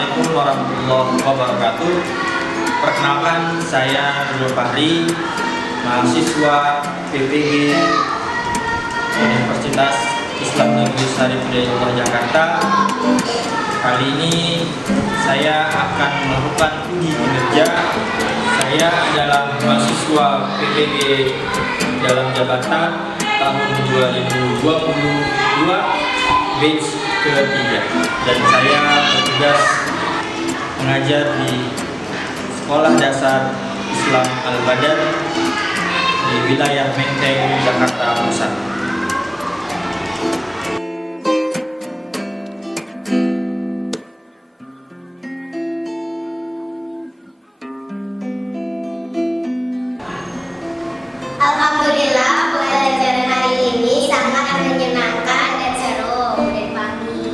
Assalamualaikum warahmatullahi wabarakatuh. Perkenalkan, saya Nurul Fahri, mahasiswa PPG Universitas Islam Negeri Syarif Hidayatullah Jakarta. Kali ini saya akan melakukan uji kinerja. Saya adalah mahasiswa PPG dalam jabatan tahun 2022 batch ketiga, dan saya bertugas mengajar di Sekolah Dasar Islam Al-Badar di wilayah Menteng, Jakarta Pusat. Alhamdulillah, pelajaran hari ini sangat menyenangkan dan seru dan pagi.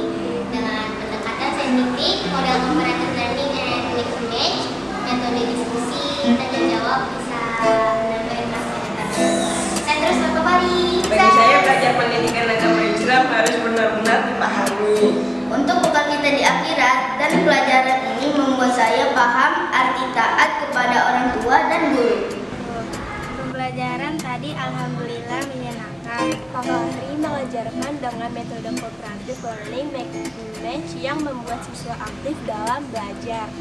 Dengan pendekatan saintifik, model comparative learning and mixed image, metode diskusi, tanya jawab bisa menambah interaksi. Saya terus kembali. Bagi saya, belajar pendidikan agama Islam harus benar-benar dipahami. Untuk bekal kita di akhirat, dan pelajaran ini membuat saya paham arti taat kepada orang tua dan guru. Pembelajaran tadi alhamdulillah menyenangkan. Pak Fahri mengajarkan dengan metode cooperative learning match yang membuat siswa aktif dalam belajar.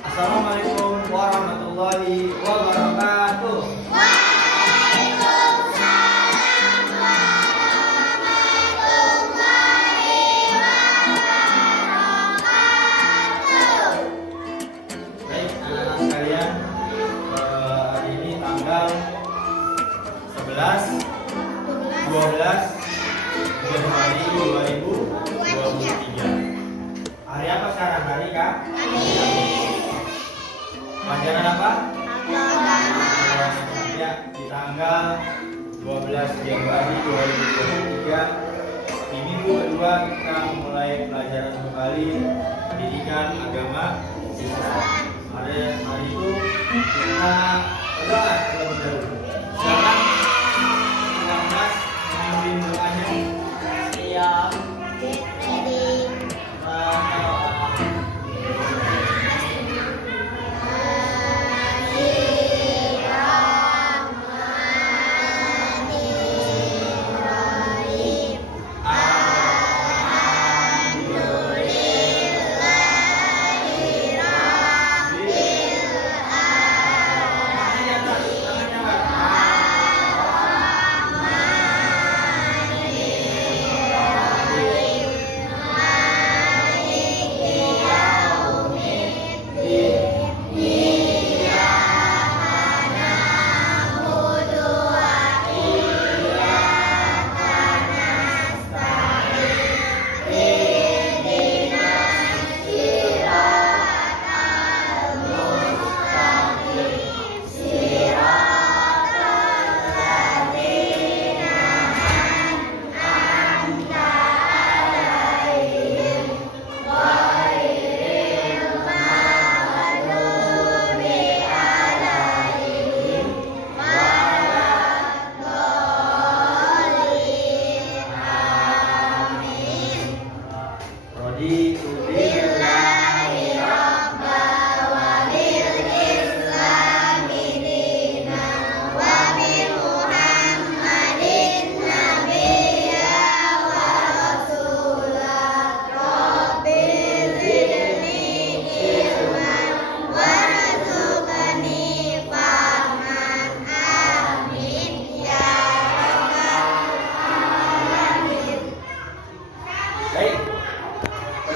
Assalamualaikum warahmatullahi wabarakatuh. Baik, anak-anak sekalian, hari ini tanggal 11 12 Januari 2023. Hari apa sekarang? Hari Kak? Pelajaran apa? Ya, di tanggal 12 Januari 2023, di minggu kedua kita memulai pelajaran kembali pendidikan agama Islam. Hari itu kita berdoa terlebih dahulu. Sekarang kita bahas memimpin doanya. Siap.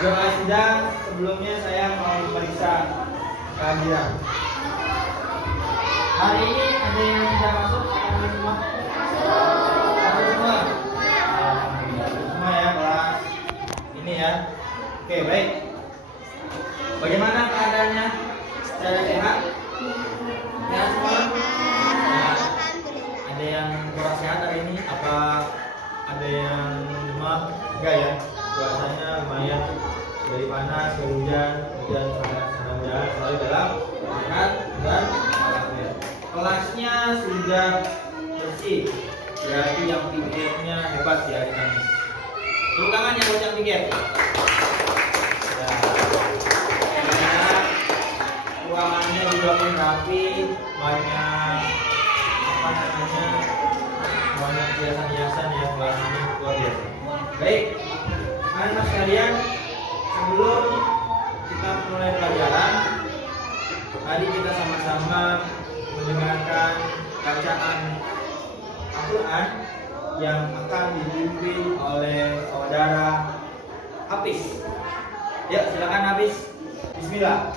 Berdoa sudah, sebelumnya saya mau memeriksa kehadiran. Hari ini ada yang tidak masuk? Ada semua? Masuk semua? Alhamdulillah, semua ya kelas ini ya. Oke, baik. Bagaimana keadaannya secara sehat? Sehat semua? Ada yang kurang sehat hari ini? Apa ada yang demam? Enggak ya? Cuacanya lumayan dari panas ke hujan, hujan sangat jalan selalu dalam sehat dan alhamdulillah. kelasnya sudah bersih. Berarti yang pikirnya hebat ya hari Kamis. Tepuk tangan yang buat yang pikir. Ya. Ruangannya juga pun rapi, banyak banyak hiasan-hiasan yang kelas ini luar biasa. Baik, anak-anak sekalian, sebelum kita mulai pelajaran, mari kita sama-sama mendengarkan bacaan Al-Quran yang akan dipimpin oleh saudara Hafiz. Ya, silakan Hafiz. Bismillah.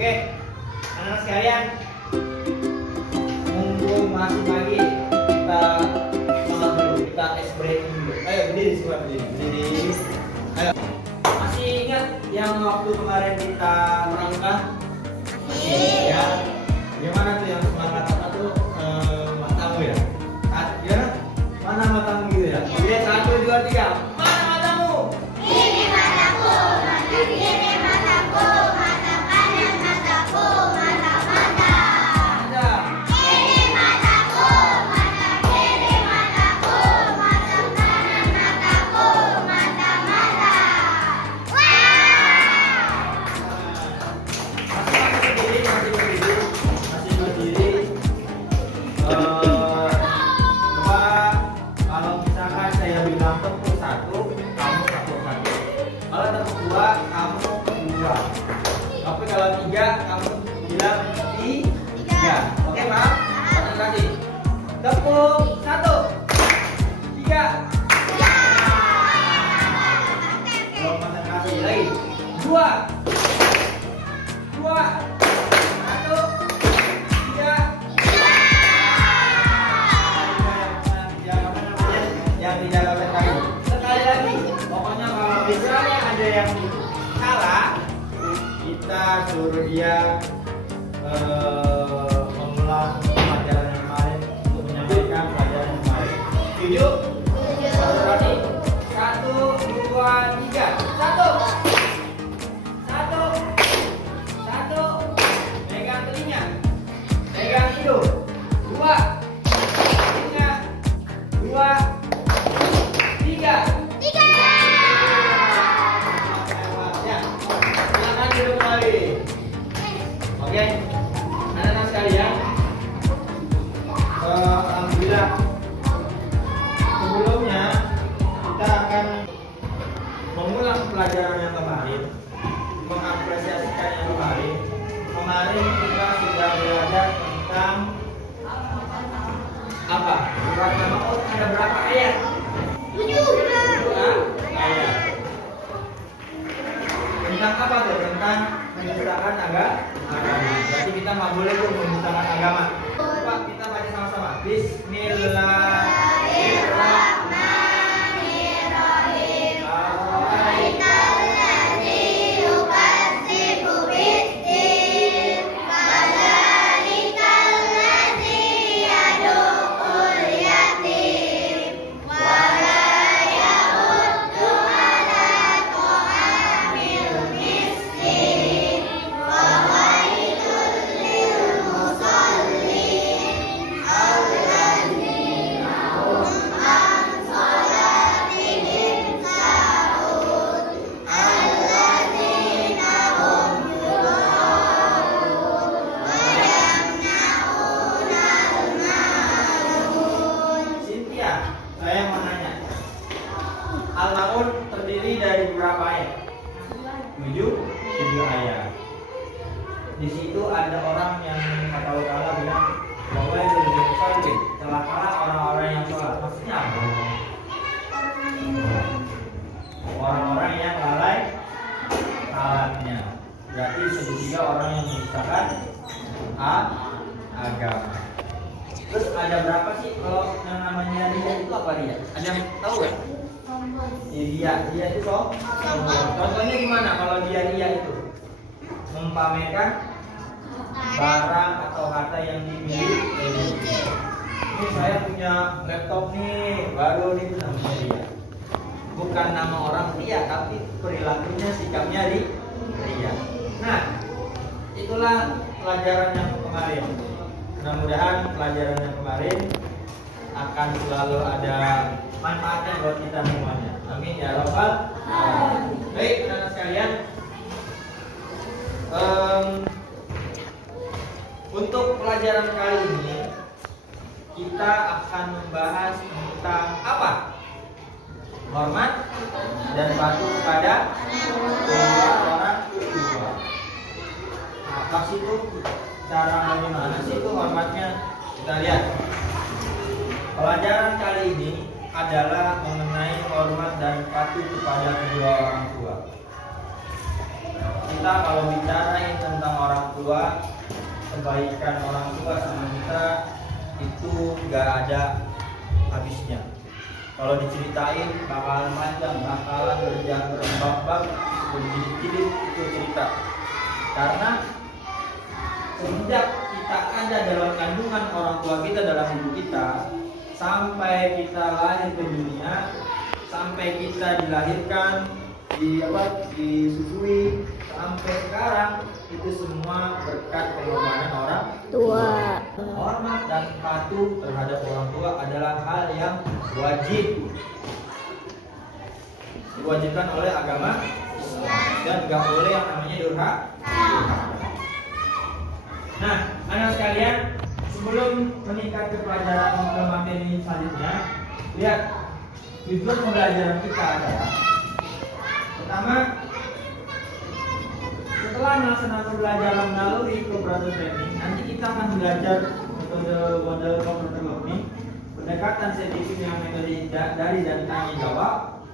Oke, anak-anak sekalian, mumpung masih pagi, kita makan dulu, kita ice breaking dulu. Ayo berdiri semua, berdiri. Ayo. Masih ingat yang waktu kemarin kita merangkak? Ya. Gimana tuh yang semangat apa tuh matamu ya? Ya, mana matamu gitu ya? Oke, 1, 2, 3. Mana matamu? Ini mataku, ini mataku, mata kanan mataku, mata. Ada. Ini mataku, mata kiri mataku, mata kanan mataku, mata. Masih berdiri. Coba kalau misalkan saya bilang tepuk 1, kamu tepuk 1. Kalau tepuk 2, kamu tepuk 2. Tapi kalau 3, kamu bilang 3. Oke, maaf. Konsentrasi. Tepuk 1, 3. Belum konsentrasi lagi. 2, 1, 3. Yang tidak konsentrasi. Sekali lagi, pokoknya kalau misalnya ada yang salah, kita suruh dia mengulang pelajaran yang kemarin untuk menyampaikan pelajaran yang kemarin. Setuju? Konsentrasi. 1, 2, 3. 1. Pegang telinga. Pegang hidung. 2. Telinga. 2. 3. Ya, silakan duduk kembali. Oke, anak-anak sekalian, alhamdulillah. Sebelumnya kita akan mengulang pelajaran yang kemarin, mengapresiasikan yang kemarin. Kemarin kita sudah belajar tentang apa? Surat Al-Maun ada berapa ayat? 7 ayat. Tentang apa tuh? Tentang menistakan agama. Berarti kita nggak boleh tuh menistakan agama. Coba kita baca sama-sama. Bismillahirrahmanirrahim. Miskin agama. Terus ada berapa sih kalau yang namanya ria itu apa ria? Ada yang tahu nggak? Ria itu contohnya gimana kalau dia ria itu? Memamerkan barang atau harta yang dimiliki. Ini saya punya laptop nih, baru nih, itu namanya ria. Bukan nama orang ria, tapi perilakunya, sikapnya ria. Nah, itulah pelajaran yang kemarin. Mudah-mudahan pelajaran yang kemarin akan selalu ada manfaatnya buat kita semuanya. Amin ya rabbal alamin. Baik, anak-anak sekalian, untuk pelajaran kali ini kita akan membahas tentang apa? Hormat dan patuh kepada orang tua. Apa sih itu? Cara bagaimana sih itu hormatnya? Kita lihat. Pelajaran kali ini adalah mengenai hormat dan patuh kepada kedua orang tua. Kita kalau bicarain tentang orang tua, kebaikan orang tua sama kita itu gak ada habisnya. Kalau diceritain bakalan panjang, bakalan berbab-bab, berjilid-jilid itu cerita. Karena semenjak kita ada dalam kandungan orang tua kita, dalam ibu kita, sampai kita lahir ke dunia, sampai kita dilahirkan, disusui, sampai sekarang itu semua berkat pengorbanan orang tua. Hormat dan patuh terhadap orang tua adalah hal yang wajib, diwajibkan oleh agama dan gak boleh yang namanya durhaka. Nah, anak sekalian, sebelum meningkat ke pelajaran ke materi selanjutnya, lihat tujuan pembelajaran kita adalah pertama, setelah melaksanakan pembelajaran melalui cooperative training, nanti kita akan belajar metode model cooperative learning, pendekatan saintifik yang metode dari dan tanya jawab.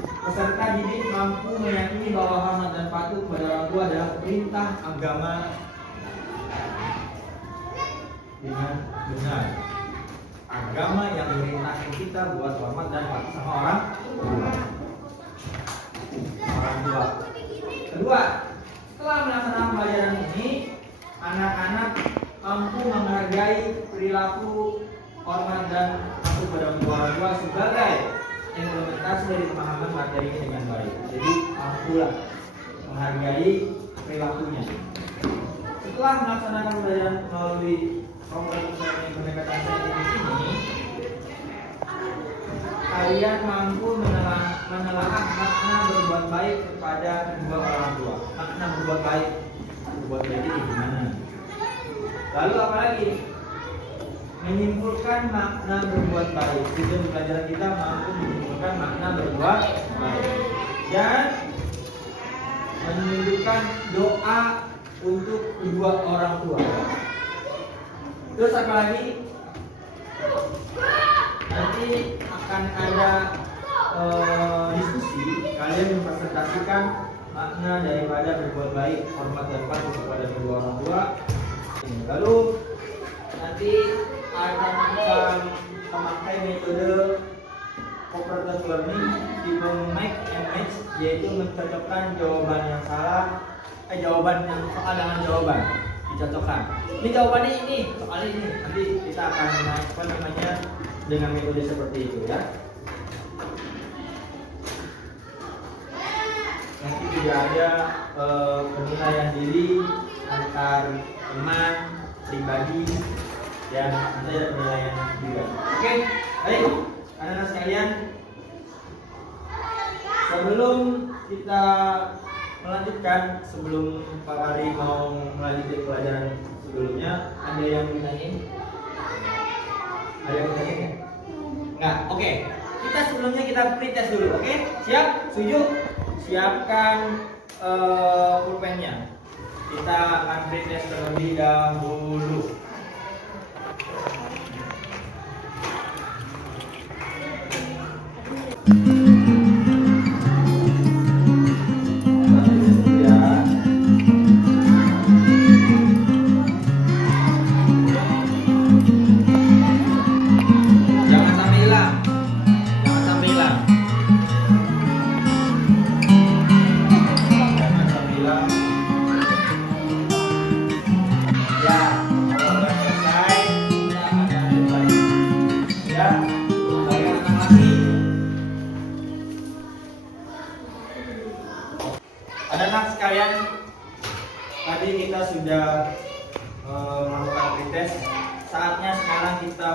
Peserta didik mampu meyakini bahwa hormat dan patuh kepada orang tua adalah perintah agama dengan benar. Agama yang memerintahkan kita buat hormat dan patuh sama orang tua. Kedua, setelah melaksanakan pelajaran ini, anak-anak mampu menghargai perilaku hormat dan patuh kepada orang tua sebagai implementasi dari pemahaman materi ini dengan baik. Jadi mampulah menghargai perilakunya. Setelah melaksanakan pelajaran melalui program pendekatan saintifik ini, kalian mampu menelaah makna berbuat baik kepada kedua orang tua. Makna berbuat baik itu gimana? Lalu apa lagi? Menyimpulkan makna berbuat baik. Tujuan pelajaran kita mampu menyimpulkan makna berbuat baik dan menunjukkan doa untuk kedua orang tua. Terus apa lagi? Nanti akan ada diskusi. Kalian mempresentasikan makna daripada berbuat baik, hormat dan patuh kepada kedua orang tua. Lalu nanti akan kita memakai metode cooperative learning tipe make and match, yaitu mencocokkan jawaban yang salah, jawaban yang soal dengan jawaban dicocokkan. Ini jawabannya ini, soalnya ini. Nanti kita akan dengan metode seperti itu ya. Nanti tidak ada penilaian diri antar teman pribadi dan nanti ada penilaian juga. Oke, baik anak-anak sekalian, sebelum kita melanjutkan, sebelum Pak Ari mau melanjutkan pelajaran sebelumnya, ada yang ditanyain? Ada yang ditanyain? Enggak, oke. Kita sebelumnya kita pretest dulu, oke? Siap? Setuju? Siapkan pulpennya. Kita akan pretest terlebih dahulu. guys, saatnya sekarang kita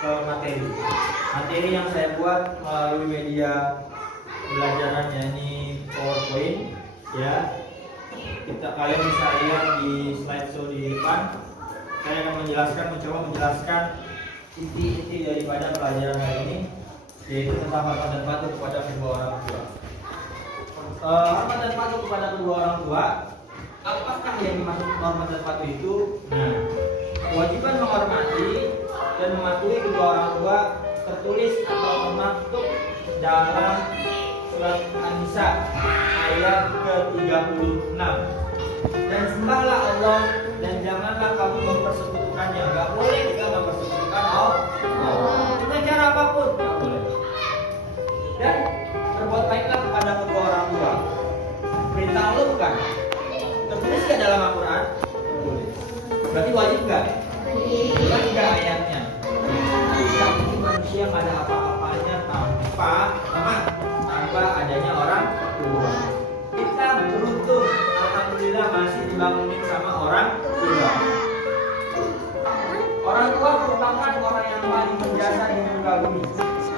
ke materi. Materi yang saya buat melalui media pembelajarannya ini PowerPoint ya. Kalian bisa lihat di slideshow di depan. Saya akan mencoba menjelaskan inti-inti daripada pelajaran hari ini, yaitu tentang hormat dan patuh kepada kedua orang tua. Hormat dan patuh kepada kedua orang tua. Apakah yang dimaksud hormat dan patuh itu? Nah, kewajiban menghormati dan mematuhi kedua orang tua tertulis atau termaktub dalam surat An-Nisa ayat ke-36. Dan sembahlah Allah dan janganlah kamu mempersekutukannya. Gak boleh kita mempersekutukan Allah dengan cara apapun, gak boleh. Dan berbuat baiklah kepada kedua orang tua. Perintah Allah bukan? Tertulis gak dalam Al-Quran? Boleh. Berarti wajib gak? Bukan gak ayatnya? Kita ini manusia gak ada apa-apanya tanpa adanya orang tua. Kita beruntung, alhamdulillah masih dibangunin sama orang tua. Orang tua merupakan orang yang paling berjasa di muka bumi.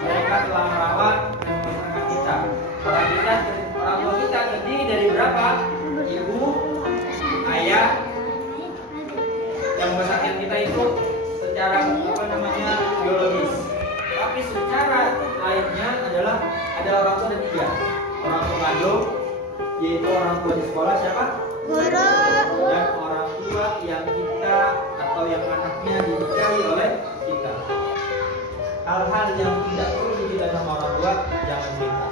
Mereka telah merawat dan membesarkan kita. Orang tua kita terdiri dari berapa? Ibu, ayah, yang membesarkan kita itu secara biologis. Tapi secara lainnya adalah ada orang tua ada 3. Orang tua kandung, yaitu orang tua di sekolah siapa? Guru. Dan orang tua yang kita atau yang anaknya dinikahi oleh kita. Hal-hal yang tidak perlu diceritain sama orang tua jangan cerita.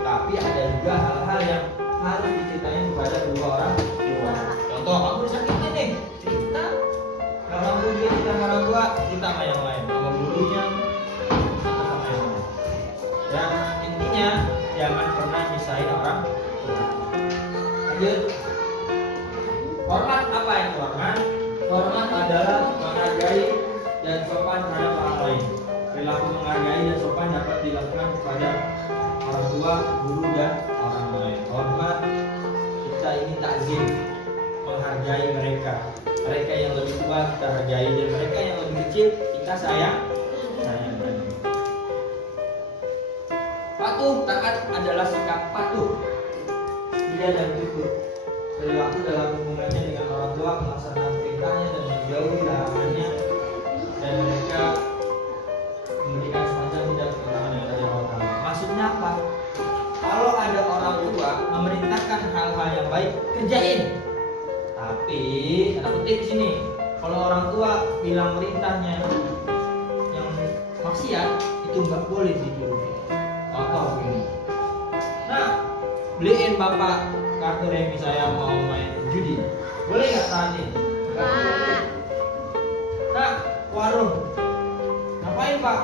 Tapi ada juga hal-hal yang harus diceritain kepada kedua orang tua. Contoh, kamu disakitin nih, cerita. Kalau kamu dia cerita sama orang tua, cerita sama yang lain, sama gurunya, sama yang lain. Dan intinya jangan pernah nyesain orang tua. Lanjut. Hormat apa yang hormat? Hormat adalah menghargai dan sopan terhadap orang lain. Perilaku menghargai dan sopan dapat dilakukan kepada orang tua, guru, dan orang lain. Hormat, kita ini takzim, menghargai mereka. Mereka yang lebih tua kita hargai, dan mereka yang lebih kecil kita sayang. Patuh, taat adalah sikap patuh, setia dan jujur. Perilaku dalam hubungannya dengan orang tua, melaksanakan perintahnya dan menjauhi larangannya, dan mereka memberikan sepanjang hidup keterangan yang dari Allah Ta'ala. Maksudnya apa? Kalau ada orang tua memerintahkan hal-hal yang baik, kerjain. Tapi ada petik di sini. Kalau orang tua bilang perintahnya yang maksiat, itu nggak boleh dituruti. Contoh begini. Nah, beliin bapak kartu remi, saya mau main judi. Boleh nggak saat ini? Nggak. Nah, warung. Ngapain pak?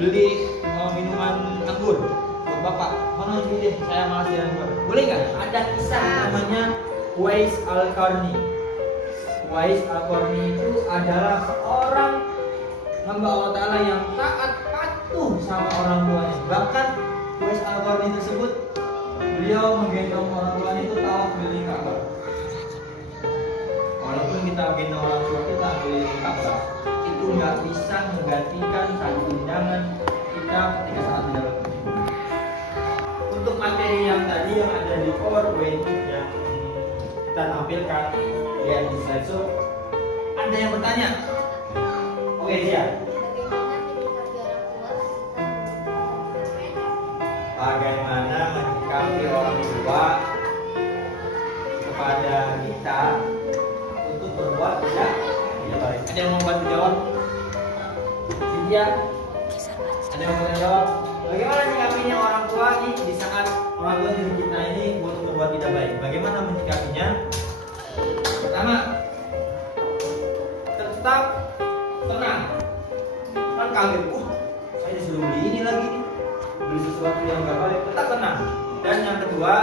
Beli minuman anggur buat bapak. Mana judi deh? Saya malas di anggur. Boleh nggak? Ada kisah namanya Uwais Al-Qarni. Uwais Al-Qarni itu adalah seorang hamba Allah Ta'ala yang taat patuh sama orang tuanya. Bahkan Uwais Al-Qarni tersebut, beliau menggendong orang tuanya itu tawaf keliling Ka'bah. Walaupun kita gendong orang tua kita keliling Ka'bah, itu nggak bisa menggantikan satu undangan kita ketika saat di dalam masjid. Untuk materi yang tadi yang ada di PowerPoint yang kita tampilkan, lihat di slideshow, ada yang bertanya? Oke, dia. Bagaimana menyikapi orang tua kepada kita untuk berbuat tidak baik? Ada yang mau bantu jawab? Cynthia? Ada yang mau jawab? Bagaimana menyikapinya orang tua di saat orang tua diri kita ini untuk berbuat tidak baik? Bagaimana menyikapinya? Pertama, tetap tenang. Kan kaget, saya disuruh beli ini lagi nih, beli sesuatu yang gak baik. Tetap tenang. Dan yang kedua,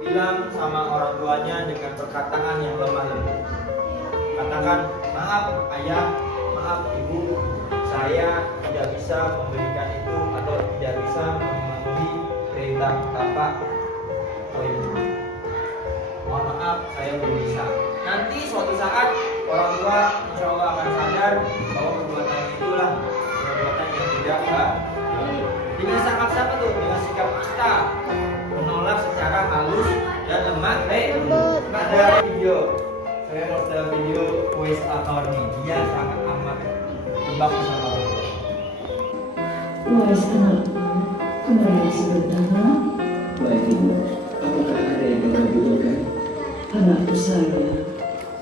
bilang sama orang tuanya dengan perkataan yang lemah lembut. Katakan, maaf ayah, maaf ibu, saya tidak bisa memberikan itu atau tidak bisa memenuhi perintah bapak atau ibu. Mohon maaf, saya belum bisa. Nanti suatu saat orang tua insya Allah akan sadar bahwa perbuatan itulah perbuatan yang tidak baik. Dengan sikap apa tuh? Dengan sikap kita menolak secara halus dan lemah. Ada video, saya mau share video Uwais Al-Qarni. Dia sangat amat tebak sama orang. Uwais anakku, kembali sebentar. Baik ibu, apakah ada yang mengabulkan? Anakku sayang,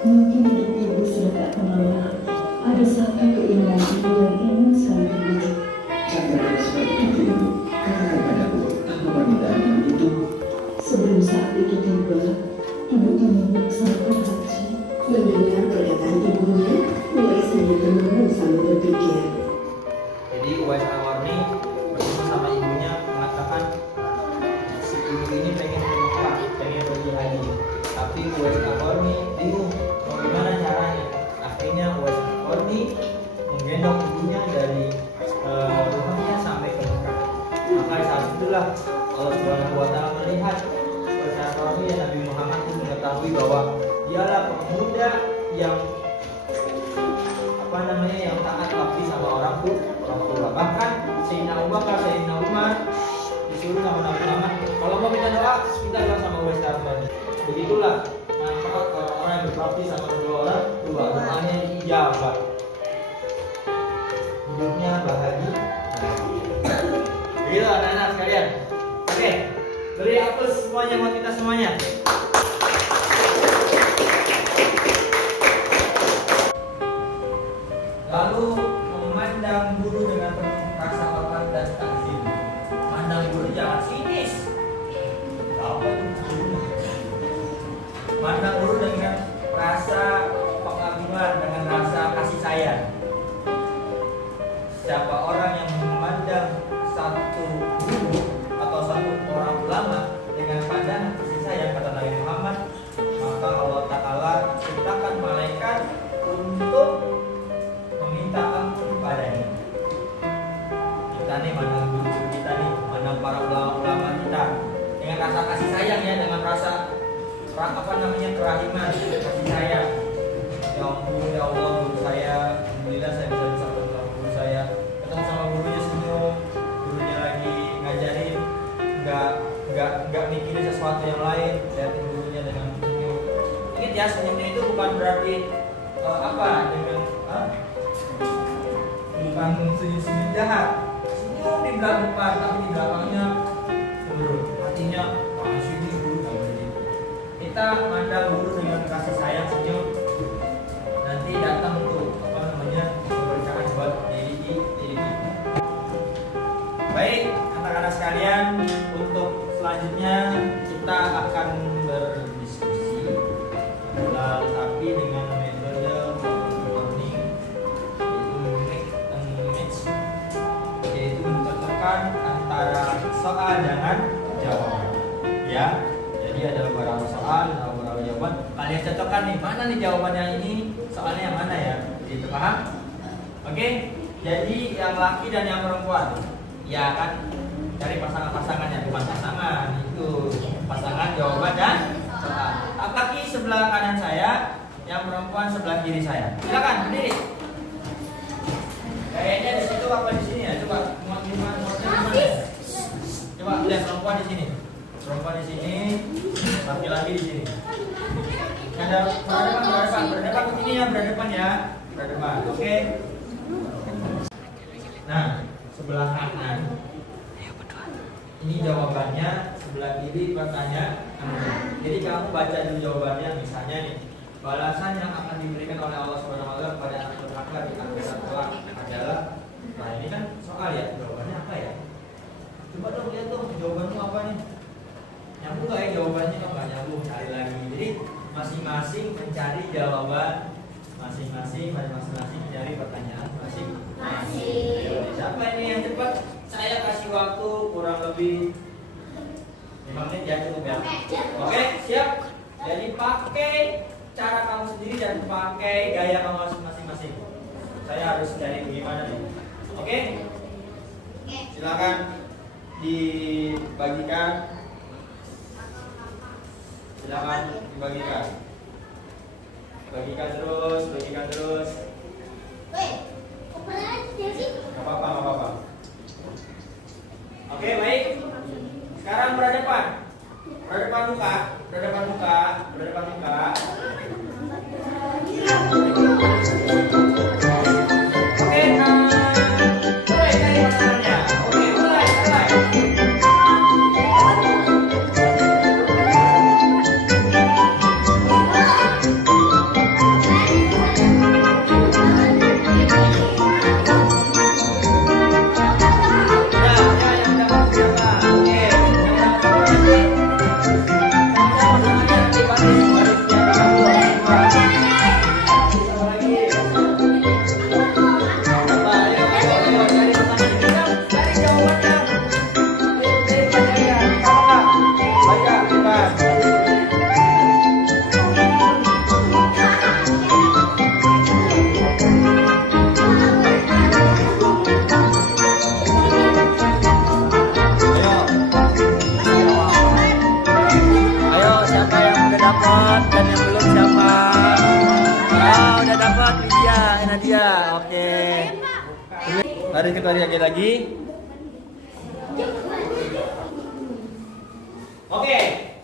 mungkin hidup ibu sudah tak menolak. Ada satu keinginan ibu yang ingin sekali diwujud. Jangan seperti itu ibu, katakan padaku apa permintaan ibu itu. Sebelum saat itu tiba, ibu ingin melaksanakan haji. Mendengar perkataan ibunya, Uwais hanya termenung sambil berpikir. Jadi Uwais Al-Qarni bersama sama ibunya mengatakan si ibu ini pengen ke Mekah, pengen pergi haji. Tapi Uwais Al-Qarni bingung mau gimana caranya. Akhirnya Uwais Al-Qarni menggendong ibunya dari rumahnya sampai ke Mekah. Maka saat itulah Allah Subhanahu wa Ta'ala melihat Uwais Al-Qarni dan Nabi Muhammad itu mengetahui bahwa dialah pemuda yang yang taat bakti sama orang tua. Bahkan Sayyidina Abu Bakar, Sayyidina Umar disuruh sama Nabi Muhammad, kalau mau minta doa sama Uwais Al-Qarni. Begitulah manfaat orang yang berbakti sama kedua orang tua, doanya diijabah, hidupnya bahagia. Begitu anak-anak sekalian. Oke, beri aplaus semuanya buat kita semuanya. Lalu memandang guru dengan penuh rasa hormat dan takzim. Mandang guru jangan sinis. Mandang guru dengan rasa pengagungan, dengan rasa kasih sayang. Siapa orang yang memandang satu guru atau satu orang ulama dengan pandangan kasih sayang, kata Nabi Muhammad, maka Allah Ta'ala ciptakan malaikat untuk minta ampun padanya. Kita nih mandang guru kita nih, mandang para ulama kita dengan rasa kasih sayang ya, dengan rasa kerahiman, kasih sayang. Ya ampun ya Allah, guru saya, alhamdulillah saya bisa ketemu guru saya, ketemu sama gurunya senyum, gurunya lagi ngajarin, nggak mikirin sesuatu yang lain, lihatin gurunya dengan senyum. Ingat ya, senyumnya itu bukan berarti dengan bukan senyum jahat, senyum di belakang depan, tapi di belakangnya turun, hatinya masih di guru. Kita mandang guru dengan kasih sayang, senyum, nanti datang untuk keberkahan buat diri kita. Baik anak-anak sekalian, untuk selanjutnya kita akan berdiskusi, tapi dengan metode learning, yaitu mencocokkan antara soal dengan jawaban. Ya, jadi ada beberapa soal, ada beberapa jawaban. Kalian cocokkan nih, mana nih jawabannya ini, soalnya yang mana ya? Gitu, paham? Oke, jadi yang laki dan yang perempuan, ya kan? Cari pasangan-pasangannya, bukan pasangan itu pasangan jawaban dan soal. Laki sebelah kanan saya, yang perempuan sebelah kiri saya. Silakan berdiri. Kayaknya di situ apa di sini ya? Coba muat di mana? Coba lihat perempuan di sini. Perempuan di sini, laki-laki di sini. Ada berdepan ke sini ya, berdepan ya. Berdepan. Oke. Nah, sebelah kanan. Ini jawabannya, sebelah kiri pertanyaan. Jadi kamu baca dulu jawabannya, misalnya nih, balasan yang akan diberikan oleh Allah SWT kepada anak durhaka di akhirat kelak adalah, nah ini kan soal ya, jawabannya apa ya? Coba dong lihat dong jawabanmu apa nih? Nyambung nggak ya jawabannya? Kalau nggak nyambung, cari lagi. Jadi masing-masing mencari jawaban, masing-masing mencari pertanyaan masing-masing. Siapa ini yang cepat? Saya kasih waktu kurang lebih 5 menit ya, cukup ya. Oke, siap. Jadi pakai cara kamu sendiri dan pakai gaya kamu masing-masing. Saya harus cari gimana nih. Oke? Silakan dibagikan. Silakan dibagikan. Bagikan terus, bagikan terus. Weh, kok pernah aja sih? Gak apa-apa, gak apa-apa. Oke, baik. Sekarang berhadapan. Berhadapan muka, berhadapan muka, berhadapan muka. Oke, mulai cari pasangannya. Oke, mulai. Ayo, siapa yang udah dapat dan yang belum siapa? Oh, udah dapat Lydia, Nadia. Oke. Mari kita lihat lagi. Oke,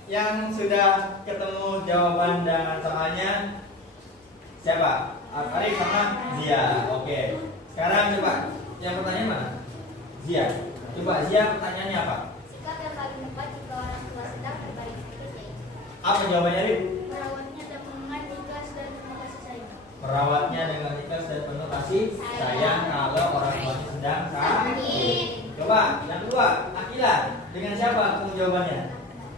yang sudah ketemu jawaban dan soalnya siapa? Arif sama Zia. Oke. Sekarang coba yang pertanyaan mana? Zia. Coba Zia, pertanyaannya apa? Sikap yang paling tepat jika orang tua sedang berbalik putus yaitu Apa jawabannya, Rif? merawatnya dengan ikhlas dan penuh kasih sayang. Merawatnya dengan ikhlas dan penuh kasih sayang kalau orang tuanya sedang sakit. Coba yang kedua, Akila. Dengan siapa kamu jawabannya?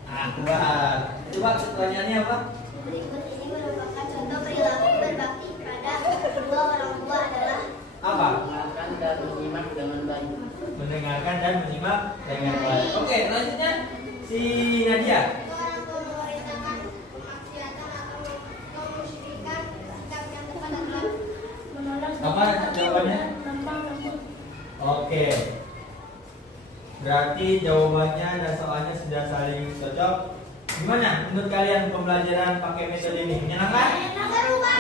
Akbar. Coba pertanyaannya apa? Berikut ini merupakan contoh perilaku berbakti pada kedua orang tua adalah Apa? Mendengarkan dan menyimak dengan baik. Mendengarkan dan menyimak dengan baik. Oke, selanjutnya si Nadia. orang tua memerintahkan kemaksiatan atau memusyrikan. Sikap yang tepat adalah menolak Apa jawabannya? Oke. Berarti jawabannya dan soalnya sudah saling cocok. Gimana menurut kalian pembelajaran pakai metode ini? Menyenangkan?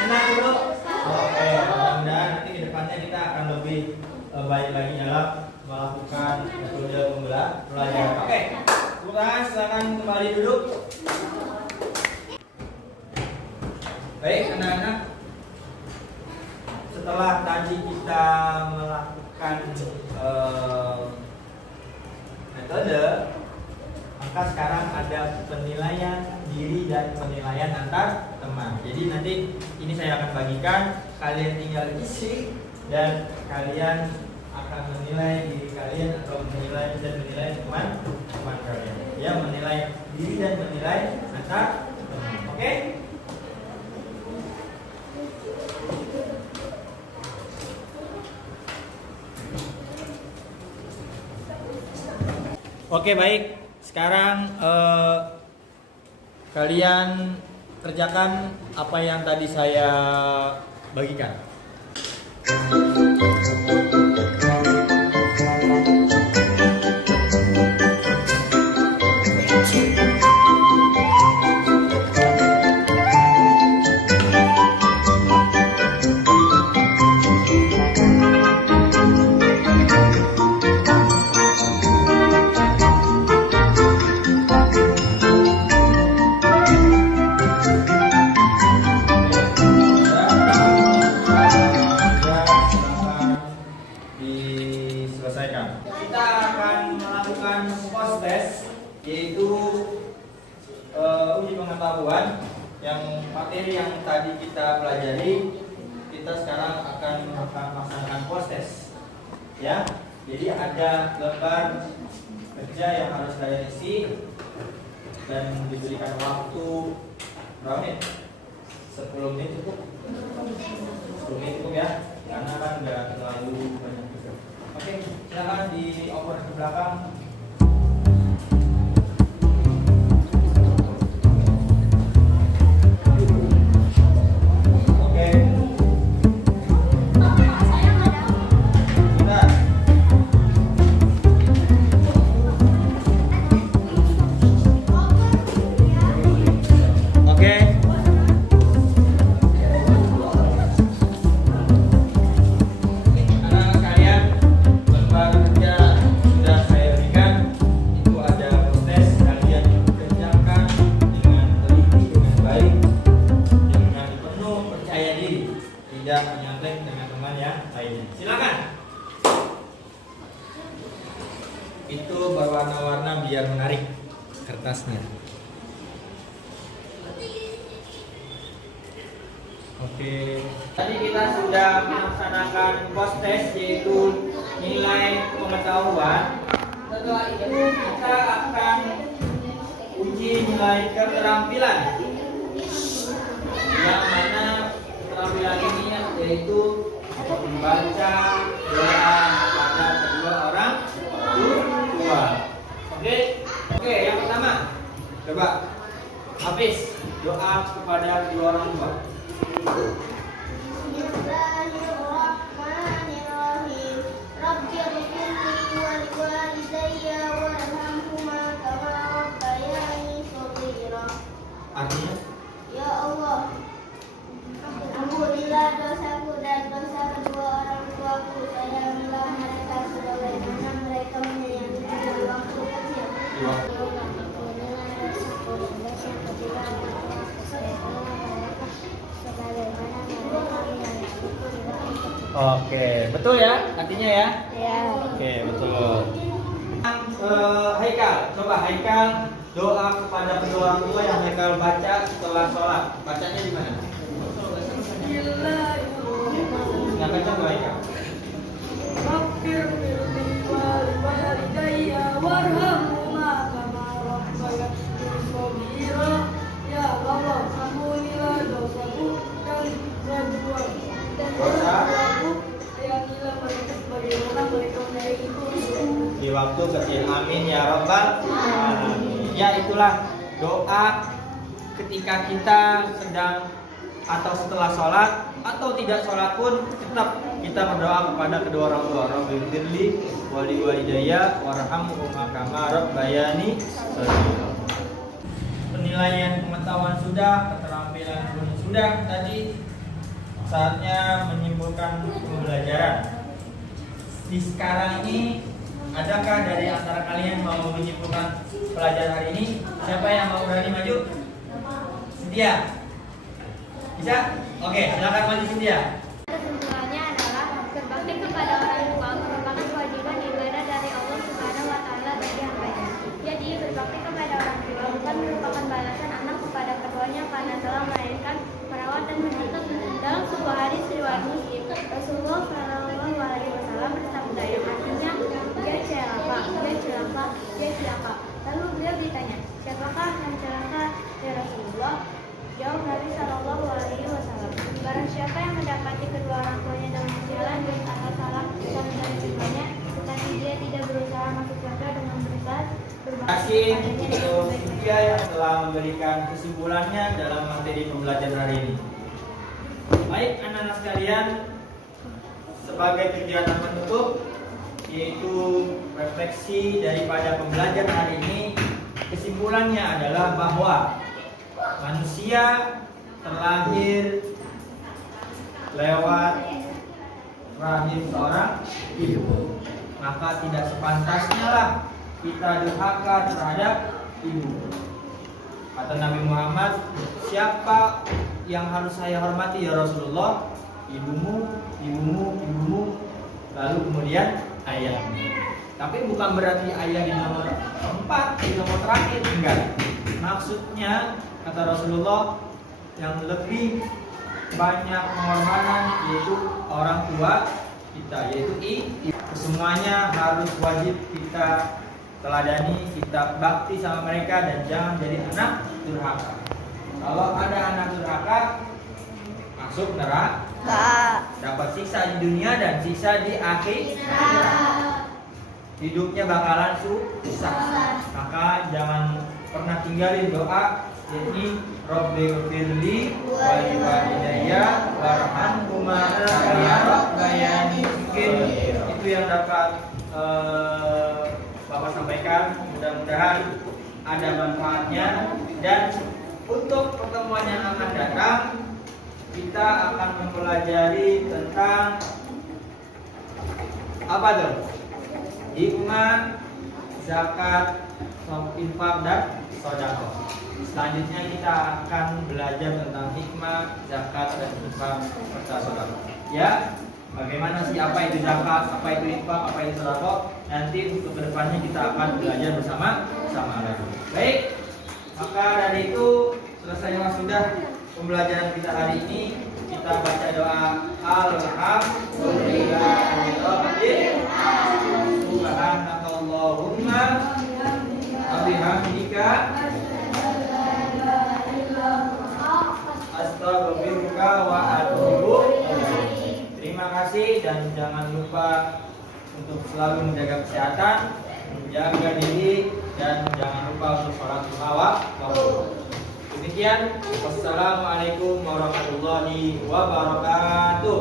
Enak dulu? Oke, mudah-mudahan nanti ke depannya kita akan lebih baik lagi dalam melakukan metode pembelajaran. Oke, Quran silakan kembali duduk. Baik, anak-anak. Setelah tadi kita melakukan metode, maka sekarang ada penilaian diri dan penilaian antar teman. Jadi nanti ini saya akan bagikan, kalian tinggal isi dan kalian akan menilai diri kalian atau menilai dan menilai teman kalian. Ya, menilai diri dan menilai antar teman. Oke? Oke, baik. Sekarang kalian kerjakan apa yang tadi saya bagikan. Kita akan melakukan post test, yaitu uji pengetahuan yang materi yang tadi kita pelajari. Kita sekarang akan melaksanakan post test, ya. Jadi ada lembar kerja yang harus kalian isi dan diberikan waktu berapa menit? 10 menit cukup. 10 menit cukup ya, karena kan nggak terlalu banyak. Oke, silakan dioper ke belakang. Oke. Bentar. Oke. halaman yang lainnya. Silakan. Itu berwarna-warna biar menarik kertasnya. Oke. Tadi kita sudah melaksanakan post test yaitu nilai pengetahuan. Setelah itu kita akan uji nilai keterampilan. Yang mana keterampilan ini yaitu membaca doa kepada kedua orang tua. Oke, yang pertama. Coba Hafiz, doa kepada kedua orang tua. Bismillahirrahmanirrahim. Rabbighfirli wa liwalidayya warhamhuma kama rabbayani shaghira. Artinya? Ya Allah, ampunilah dosaku dan dosa kedua orang tuaku. Sayangilah mereka sebagaimana mereka menyayangi di waktu kecil. Iya. Ampunilah dosaku dan dosa kedua orang tuaku. Sayangilah mereka sebagaimana mereka menyayangiku di waktu kecil. Oke, betul ya artinya ya? Ya. Oke, betul. Haikal, coba Haikal doa kepada kedua orang tua yang Haikal baca setelah sholat. Bacanya di mana? Nggak baca doa Haikal. Di waktu kecil, amin ya rabbal alamin. Ya, itulah doa ketika kita sedang atau setelah sholat atau tidak sholat pun tetap kita berdoa kepada kedua orang tua. Rabbighfirli wa liwalidayya warhamhuma kama rabbayani shaghira. Penilaian pengetahuan sudah, keterampilan pun sudah. Tadi saatnya menyimpulkan pembelajaran. Di sekarang ini, adakah dari antara kalian mau menyimpulkan pelajaran hari ini? Siapa yang mau berani maju? Cynthia? Bisa? Oke, silakan maju Cynthia. Kesimpulannya adalah berbakti kepada orang tua merupakan kewajiban ibadah dari Allah Subhanahu wa taala bagi hambanya. Jadi berbakti kepada orang tua bukan merupakan balasan anak kepada keduanya karena telah melahirkan, merawat dan mendidik. Dalam sebuah hadis riwayat Muslim, Rasulullah Shallallahu Alaihi Wasallam bersabda yang artinya dia celaka. Lalu beliau ditanya, siapakah yang celaka ya Rasulullah? Jawab Nabi Shallallahu Alaihi Wasallam, barang siapa yang mendapati kedua orang tuanya dalam jalan dan salah dan sebagainya, tetapi dia tidak berusaha masuk surga dengan berbakti Terima kasih untuk Cynthia yang telah memberikan kesimpulannya dalam materi pembelajaran hari ini. Baik anak-anak sekalian, sebagai kegiatan penutup yaitu refleksi daripada pembelajaran hari ini, kesimpulannya adalah bahwa manusia terlahir lewat rahim seorang ibu, maka tidak sepantasnya lah kita durhaka terhadap ibu. Kata Nabi Muhammad, siapa yang harus saya hormati ya Rasulullah? Ibumu, lalu kemudian ayahmu. Tapi bukan berarti ayah di nomor 4, di nomor terakhir, enggak. Maksudnya kata Rasulullah yang lebih banyak pengorbanan yaitu orang tua kita, yaitu ibu. Semuanya harus wajib kita teladani, kita bakti sama mereka dan jangan jadi anak durhaka. Kalau ada anak durhaka, masuk neraka, dapat siksa di dunia dan siksa di akhirat. Hidupnya bakalan susah. Maka jangan pernah tinggalin doa, jadi Rabbighfirli wa liwalidayya warhamhuma kama rabbayani. Mungkin itu yang dapat Bapak sampaikan. Mudah-mudahan ada manfaatnya. Dan untuk pertemuan yang akan datang, kita akan mempelajari tentang apa tuh? Hikmah, zakat, infak dan sedekah. Selanjutnya kita akan belajar tentang hikmah, zakat dan infak serta sedekah. Ya, bagaimana sih apa itu zakat, apa itu infak, apa itu sedekah. Nanti untuk kedepannya kita akan belajar bersama lagi. Baik, maka dari itu selesainya sudah pembelajaran kita hari ini. Kita baca doa Alhamdulillahirobbilalamin. Subhanakallahumma wa bihamdika astaghfiruka wa atubu ilaik. Terima kasih dan jangan lupa untuk selalu menjaga kesehatan, menjaga diri, dan jangan lupa untuk sholat waktu. Demikian, wassalamualaikum warahmatullahi wabarakatuh.